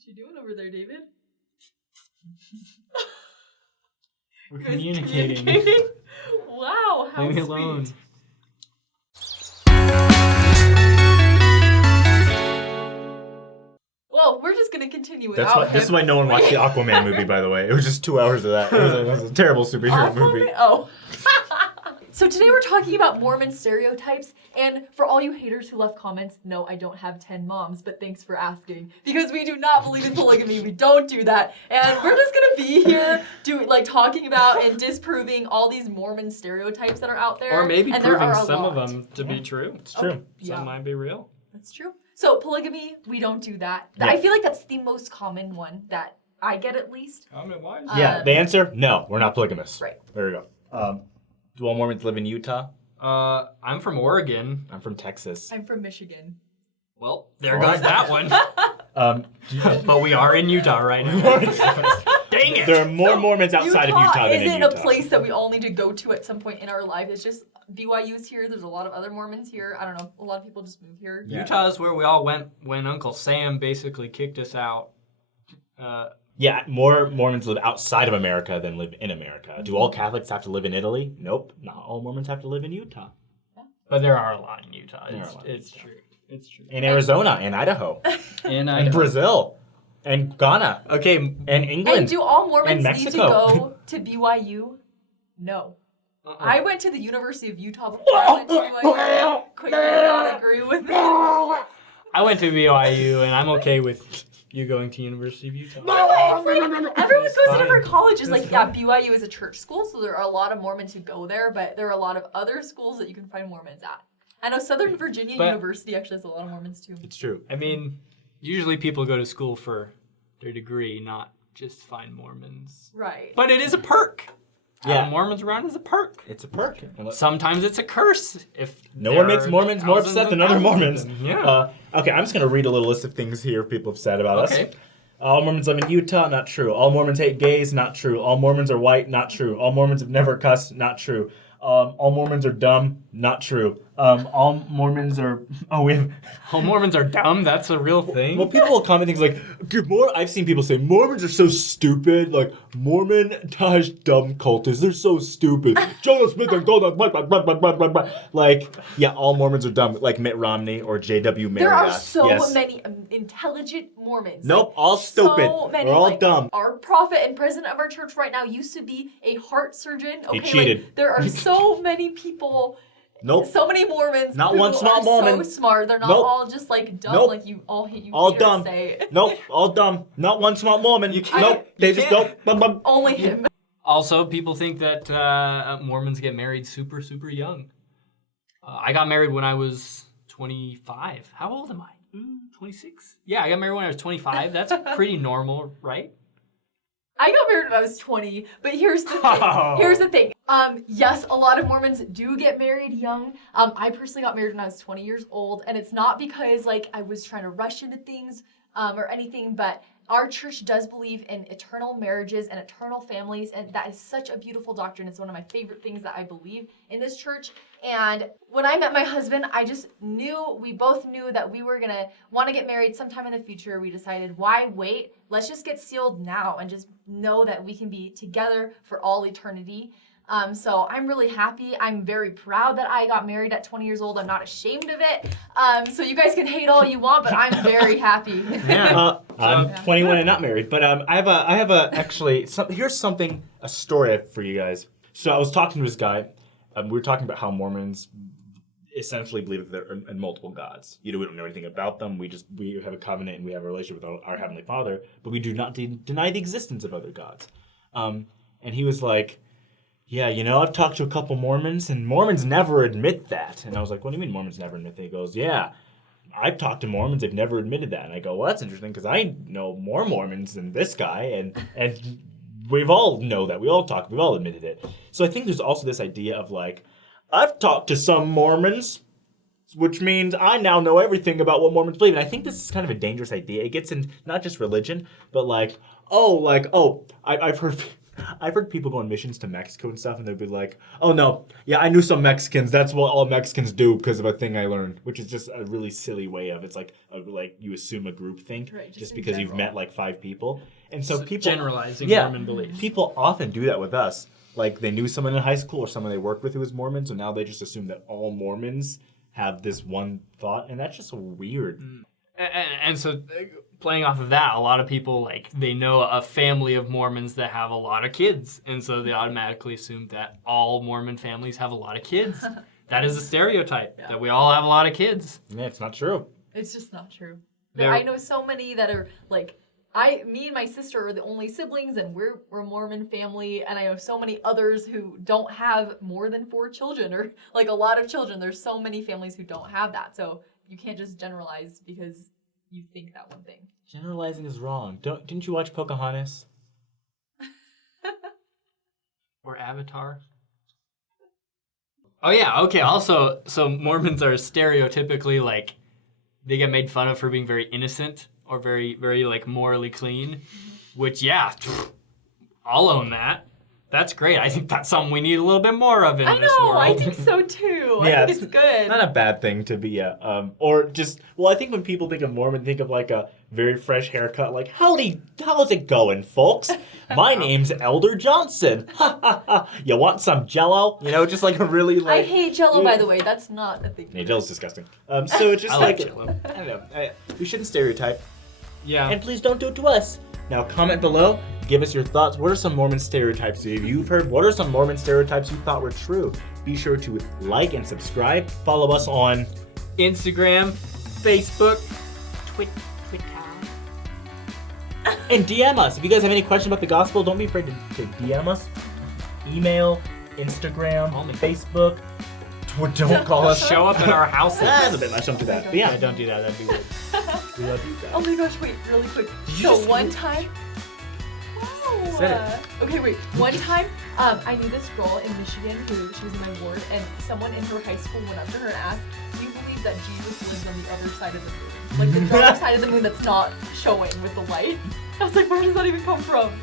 What you doing over there, David? We're communicating. Wow, how Leave me sweet. alone. Well, we're just gonna continue without him. This is why no one watched the Aquaman movie, by the way. It was just 2 hours of that. It was a terrible superhero movie. Oh. So today we're talking about Mormon stereotypes, and for all you haters who left comments, no, I don't have 10 moms, but thanks for asking. Because we do not believe in polygamy, we don't do that. And we're just gonna be here talking about and disproving all these Mormon stereotypes that are out there. Or maybe and proving there are a some lot. of them to be true. It's true. Some might be real. That's true. So polygamy, we don't do that. Yeah. I feel like that's the most common one that I get at least. Comment-wise? Yeah, the answer, no, we're not polygamous. Right. There we go. Do all Mormons live in Utah? I'm from Oregon. I'm from Texas. I'm from Michigan. Well, there All goes right. that one. But we are in Utah right now. Dang it! There are more Mormons outside of Utah than in isn't Utah. a place that we all need to go to at some point in our life. It's just BYU's here. There's a lot of other Mormons here. I don't know. A lot of people just move here. Yeah. Utah is where we all went when Uncle Sam basically kicked us out. Yeah, more Mormons live outside of America than live in America. Do all Catholics have to live in Italy? Nope. Not all Mormons have to live in Utah. But there are a lot in Utah. There are a lot in It's Utah. true. It's true. In Arizona, and Idaho, And and Brazil, and Ghana, Okay. and England. And do all Mormons And need to Mexico. go to BYU? No. I went to the University of Utah before I went to BYU. Quick, not agree with me. I went to BYU, and I'm okay with you going to University of Utah. Everyone goes to fine. different colleges. That's Like, yeah, BYU is a church school, so there are a lot of Mormons who go there, but there are a lot of other schools that you can find Mormons at. I know Southern Virginia But- University actually has a lot of Mormons too. It's true. I mean, usually people go to school for their degree, not just find Mormons. Right. But it is a perk. Yeah. Having Mormons around is a perk. It's a perk. Sometimes it's a curse if No there one makes are Mormons more thousands upset than and other thousands Mormons. of them. Yeah. Okay, I'm just going to read a little list of things here people have said about us. Okay. All Mormons live in Utah, not true. All Mormons hate gays, not true. All Mormons are white, not true. All Mormons have never cussed, not true. All Mormons are dumb, not true. All Mormons are... Oh, we have... All Mormons are dumb. That's a real thing. Well, people will comment things like, I've seen people say, Mormons are so stupid. Like, Mormon-tash dumb cultists, they're so stupid. Jonah Smith and Golden... Blah, blah, blah, blah, blah, blah, blah. Like, yeah, all Mormons are dumb. Like Mitt Romney or J.W. Marriott. There are so Yes. many intelligent Mormons. Nope, all stupid. So many, We're all dumb. Our prophet and president of our church right now used to be a heart surgeon. Okay, cheated. Like, there are so many people... Nope. So many Mormons Not who one small are Mormon. so smart. They're not Nope. all just like dumb Nope. like you all All haters dumb. say. Nope, all dumb. Not one smart Mormon. You can't- Nope, they you just can't. don't. Bum, bum. Only him. Also, people think that Mormons get married super, super young. I got married when I was 25. How old am I? 26? Yeah, I got married when I was 25. That's pretty normal, right? I got married when I was 20, but here's the thing. Oh. Here's the thing. Yes, a lot of Mormons do get married young. I personally got married when I was 20 years old, and it's not because like I was trying to rush into things or anything, but our church does believe in eternal marriages and eternal families, and that is such a beautiful doctrine. It's one of my favorite things that I believe in this church. And when I met my husband, we both knew that we were gonna want to get married sometime in the future. We decided, why wait? Let's just get sealed now and just know that we can be together for all eternity. So I'm really happy. I'm very proud that I got married at 20 years old. I'm not ashamed of it. So you guys can hate all you want, but I'm very happy. Yeah. I'm 21 and not married, but I have here's a story for you guys. So I was talking to this guy. We were talking about how Mormons essentially believe that there are multiple gods. We don't know anything about them. We have a covenant and we have a relationship with our Heavenly Father, but we do not deny the existence of other gods. And he was like, yeah, I've talked to a couple Mormons, and Mormons never admit that. And I was like, what do you mean Mormons never admit that? He goes, yeah, I've talked to Mormons, they've never admitted that. And I go, well, that's interesting, because I know more Mormons than this guy, and we've all know that. We've all admitted it. So I think there's also this idea of like, I've talked to some Mormons, which means I now know everything about what Mormons believe. And I think this is kind of a dangerous idea. It gets in not just religion, but I've heard I've heard people go on missions to Mexico and stuff, and they'll be like, "Oh no, yeah, I knew some Mexicans. That's what all Mexicans do because of a thing I learned," which is just a really silly way of it's like you assume a group think Right, just just in because you've general. met like 5 people, and so people generalizing Yeah. Mormon beliefs. people often do that with us. Like they knew someone in high school or someone they worked with who was Mormon, so now they just assume that all Mormons have this one thought, and that's just weird. And so, playing off of that, a lot of people they know a family of Mormons that have a lot of kids, and so they automatically assume that all Mormon families have a lot of kids. That is a stereotype that we all have a lot of kids. Yeah, it's not true. It's just not true. There- I know so many that are like, me and my sister are the only siblings, and we're a Mormon family, and I know so many others who don't have more than 4 children, or like a lot of children. There's so many families who don't have that, so you can't just generalize because you think that one thing. Generalizing is wrong. Didn't you watch Pocahontas? Or Avatar. Oh yeah, okay. Also, so Mormons are stereotypically they get made fun of for being very innocent or very, very morally clean, which I'll own that. That's great. I think that's something we need a little bit more of in I this know, world. I think so too. Yeah, I think it's good. Not a bad thing to be or just I think when people think of Mormon, think of like a very fresh haircut, like how's it going, folks? My name's Elder Johnson. You want some Jello? Just like a really I hate Jello, by the way. That's not a thing. Yeah, Jello's disgusting. So it's just I like Jello. I don't know. We shouldn't stereotype, Yeah. and please don't do it to us. Now comment below. Give us your thoughts. What are some Mormon stereotypes you've heard? What are some Mormon stereotypes you thought were true? Be sure to like and subscribe. Follow us on Instagram, Facebook, Twitter. and DM us. If you guys have any questions about the gospel, don't be afraid to DM us. Email, Instagram, Call me. Facebook. Don't call us. Show up at our houses. That's a bit much. Don't do that. But Yeah, yeah, don't do that. That'd be weird. we love you guys. Oh my gosh, wait, really quick. you So just- one time. Wow. Said it. Okay, wait. One time, I knew this girl in Michigan who she was in my ward, and someone in her high school went up to her and asked, "Do you believe that Jesus lives on the other side of the moon? Like the dark side of the moon that's not showing with the light?" I was like, "Where does that even come from?"